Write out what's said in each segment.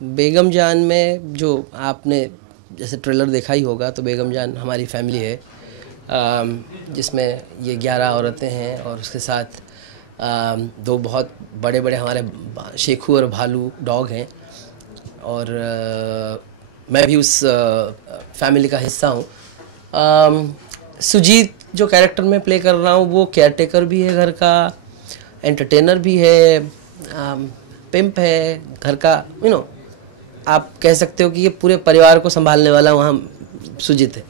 बेगम जान में जो आपने जैसे ट्रेलर देखा ही होगा, तो बेगम जान हमारी फैमिली है, जिसमें ये 11 औरतें हैं और उसके साथ दो बहुत बड़े बड़े हमारे शेखू और भालू डॉग हैं। और मैं भी उस फैमिली का हिस्सा हूँ। सुजीत जो कैरेक्टर में प्ले कर रहा हूँ वो केयरटेकर भी है घर का, एंटरटेनर भी है, पिम्प है घर का। आप कह सकते हो कि ये पूरे परिवार को संभालने वाला वहाँ सुजीत है।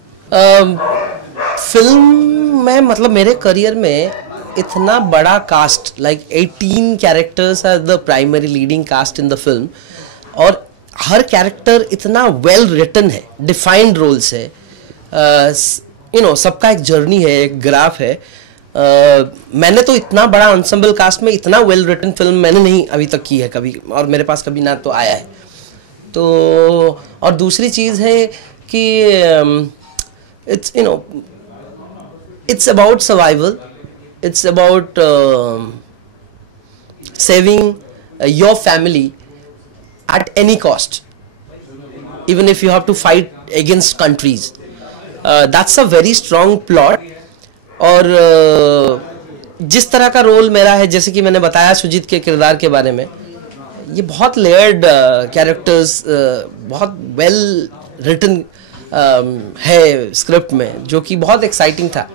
फिल्म में मतलब मेरे करियर में इतना बड़ा cast, like 18 characters are the primary leading cast in the film, और हर कैरेक्टर इतना वेल रिटन है, डिफाइंड रोल्स है, सबका एक जर्नी है, एक ग्राफ है। मैंने तो इतना बड़ा एंसेंबल कास्ट में इतना वेल रिटन फिल्म मैंने नहीं अभी तक की है कभी, और मेरे पास कभी ना तो आया है। तो और दूसरी चीज़ है कि it's about survival, it's about saving your family at any cost, even if you have to fight against countries. That's a very strong plot. और जिस तरह का रोल मेरा है, जैसे कि मैंने बताया सुजीत के किरदार के बारे में, ये बहुत लेयर्ड कैरेक्टर्स, बहुत वेल रिटन है स्क्रिप्ट में, जो कि बहुत एक्साइटिंग था।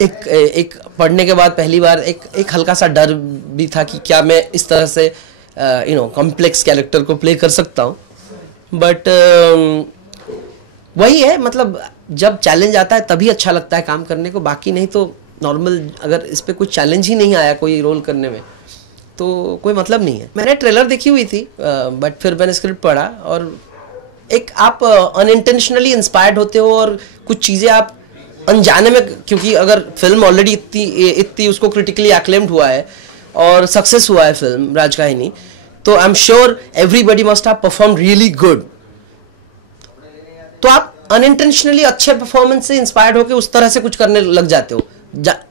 एक पढ़ने के बाद पहली बार एक हल्का सा डर भी था कि क्या मैं इस तरह से कॉम्प्लेक्स कैरेक्टर को प्ले कर सकता हूँ। बट वही है, मतलब जब चैलेंज आता है तभी अच्छा लगता है काम करने को, बाकी नहीं तो नॉर्मल अगर इस पे कुछ चैलेंज ही नहीं आया कोई रोल करने में तो कोई मतलब नहीं है। मैंने ट्रेलर देखी हुई थी, बट फिर मैंने स्क्रिप्ट पढ़ा, और एक आप अनइंटेंशनली इंस्पायर्ड होते हो और कुछ चीज़ें आप अनजाने में, क्योंकि अगर फिल्म ऑलरेडी इतनी उसको क्रिटिकली एक्लेम्ड हुआ है और सक्सेस हुआ है फिल्म राजकाहिनी, तो I am sure everybody must have perform really good. तो आप अनइंटेंशनली अच्छे परफॉर्मेंस से इंस्पायर्ड होकर उस तरह से कुछ करने लग जाते हो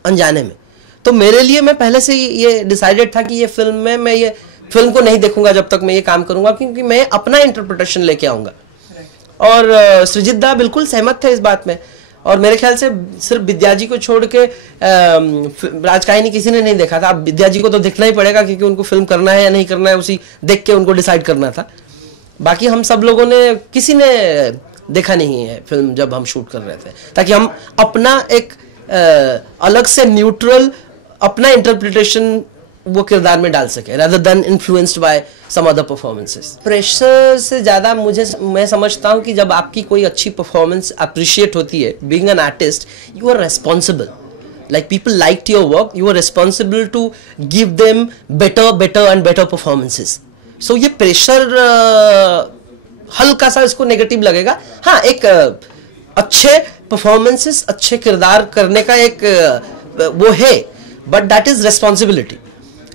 अनजाने में। तो मेरे लिए मैं पहले से ही ये डिसाइडेड था कि ये फिल्म में मैं ये फिल्म को नहीं देखूंगा जब तक मैं ये काम करूंगा, क्योंकि मैं अपना इंटरप्रिटेशन लेके आऊंगा। और सृजित दा बिल्कुल सहमत थे इस बात में, और मेरे ख्याल से सिर्फ विद्या जी को छोड़ के राजकाहिनी किसी ने नहीं देखा था। अब विद्या जी को तो देखना ही पड़ेगा, क्योंकि उनको फिल्म करना है या नहीं करना है उसी देख के उनको डिसाइड करना था। बाकी हम सब लोगों ने, किसी ने देखा नहीं है फिल्म जब हम शूट कर रहे थे, ताकि हम अपना एक अलग से न्यूट्रल अपना इंटरप्रिटेशन वो किरदार में डाल सके, rather than influenced by some other performances. Pressure से ज़्यादा मैं समझता हूँ कि जब आपकी कोई अच्छी परफॉर्मेंस अप्रिशिएट होती है, being an artist, you are responsible. Like people liked your work, you are responsible to give them better and better performances. So ये प्रेशर हल्का सा इसको नेगेटिव लगेगा। हाँ, एक अच्छे परफॉर्मेंसेस, अच्छे किरदार करने का एक वो है, but that is responsibility.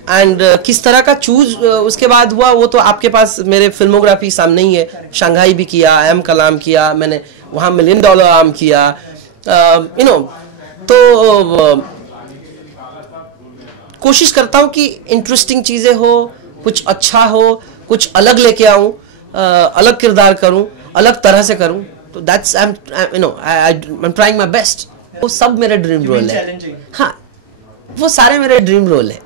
And किस तरह का चूज उसके बाद हुआ वो तो आपके पास मेरे फिल्मोग्राफी सामने ही है। शंघाई भी किया, एम कलाम किया मैंने, वहाँ $1 मिलियन आर्म किया, तो कोशिश करता हूँ कि इंटरेस्टिंग चीज़ें हो, कुछ अच्छा हो, कुछ अलग लेके आऊँ, अलग किरदार करूँ, अलग तरह से करूँ। तो that's I am trying my best. वो सब मेरे ड्रीम रोल है। हाँ, वो सारे मेरे ड्रीम रोल है।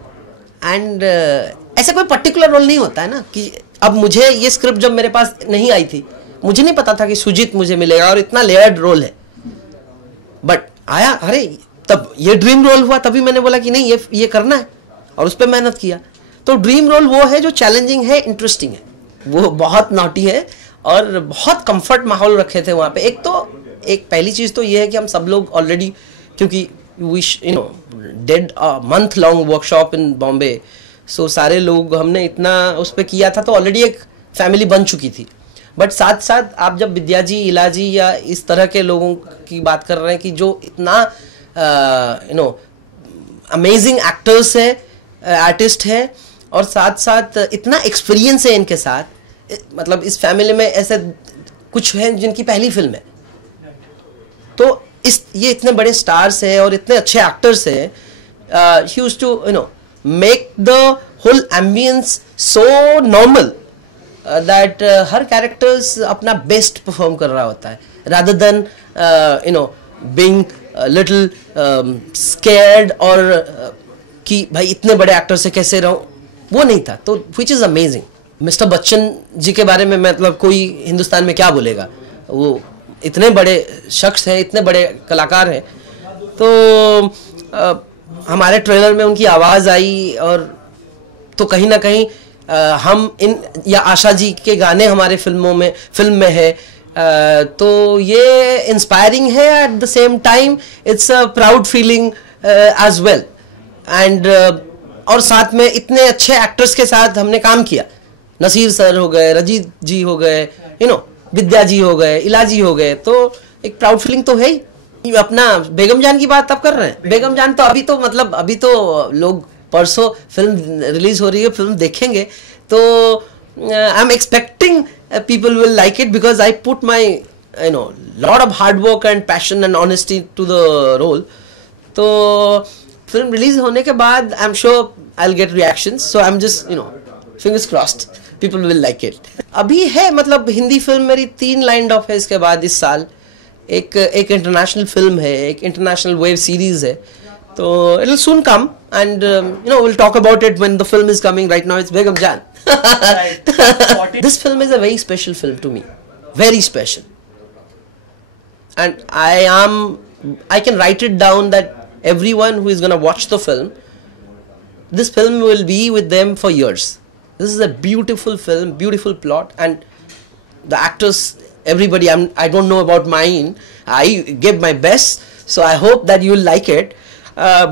एंड ऐसे कोई पर्टिकुलर रोल नहीं होता है ना, कि अब मुझे ये स्क्रिप्ट जब मेरे पास नहीं आई थी, मुझे नहीं पता था कि सुजीत मुझे मिलेगा और इतना लेयर्ड रोल है, बट आया, अरे तब ये ड्रीम रोल हुआ, तभी मैंने बोला कि नहीं ये करना है, और उस पर मेहनत किया। तो ड्रीम रोल वो है जो चैलेंजिंग है, इंटरेस्टिंग है, वो बहुत नॉटी है, और बहुत कंफर्ट माहौल रखे थे वहाँ पे। एक पहली चीज़ तो ये है कि हम सब लोग ऑलरेडी, क्योंकि we did a month long workshop in Bombay, so सारे लोग हमने इतना उस पर किया था, तो ऑलरेडी एक फैमिली बन चुकी थी। बट साथ साथ आप जब विद्या जी, इला जी या इस तरह के लोगों की बात कर रहे हैं कि जो इतना अमेजिंग एक्टर्स है, आर्टिस्ट है, और साथ साथ इतना एक्सपीरियंस है इनके साथ, मतलब इस फैमिली में ऐसे कुछ हैं जिनकी पहली फिल्म है, तो ये इतने बड़े स्टार्स हैं और इतने अच्छे एक्टर्स हैं, he used to make the whole ambience so normal that हर कैरेक्टर्स अपना बेस्ट परफॉर्म कर रहा होता है, rather than you know being little scared और कि भाई इतने बड़े एक्टर से कैसे रहूं, वो नहीं था. तो which is amazing. Mister Bachchan ji के बारे में मतलब कोई हिंदुस्तान में क्या बोलेगा, वो इतने बड़े शख्स हैं, इतने बड़े कलाकार हैं. तो हमारे ट्रेलर में उनकी आवाज़ आई और तो कहीं ना कहीं हम इन या आशा जी के गाने हमारे फिल्म में है. तो ये इंस्पायरिंग है, at the same time it's a proud feeling as well. And और साथ में इतने अच्छे एक्टर्स के साथ हमने काम किया. नसीर सर हो गए, रजीत जी हो गए, यू नो विद्या जी हो गए, इलाजी हो गए. तो एक प्राउड फीलिंग तो है ही. अपना बेगम जान की बात आप कर रहे हैं. बेगम जान तो अभी तो लोग परसों फिल्म रिलीज हो रही है, फिल्म देखेंगे. तो I am expecting people will like it because I put my lot of hard work and passion and honesty to the role. तो फिल्म रिलीज होने के बाद I'm sure I'll get reactions, so I'm just fingers crossed people will like it. अभी है मतलब Hindi film मेरी 3 lined up है इसके बाद इस साल. एक इंटरनेशनल फिल्म है, एक इंटरनेशनल वेब सीरीज है. तो it will soon come and we'll talk about it when the film is coming. Right now it's Begum Jaan. This film is a very special film to me, very special, and I can write it down that everyone who is going to watch the film, this film will be with them for years. This is a beautiful film, beautiful plot, and the actors, everybody, I don't know about mine, I gave my best, so I hope that you will like it.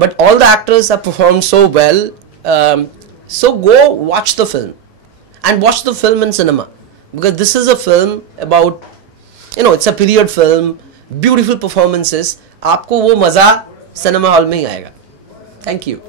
But all the actors have performed so well. So go watch the film and watch the film in cinema, because this is a film about it's a period film, beautiful performances. आपको वो मज़ा cinema hall में ही आएगा. Thank you.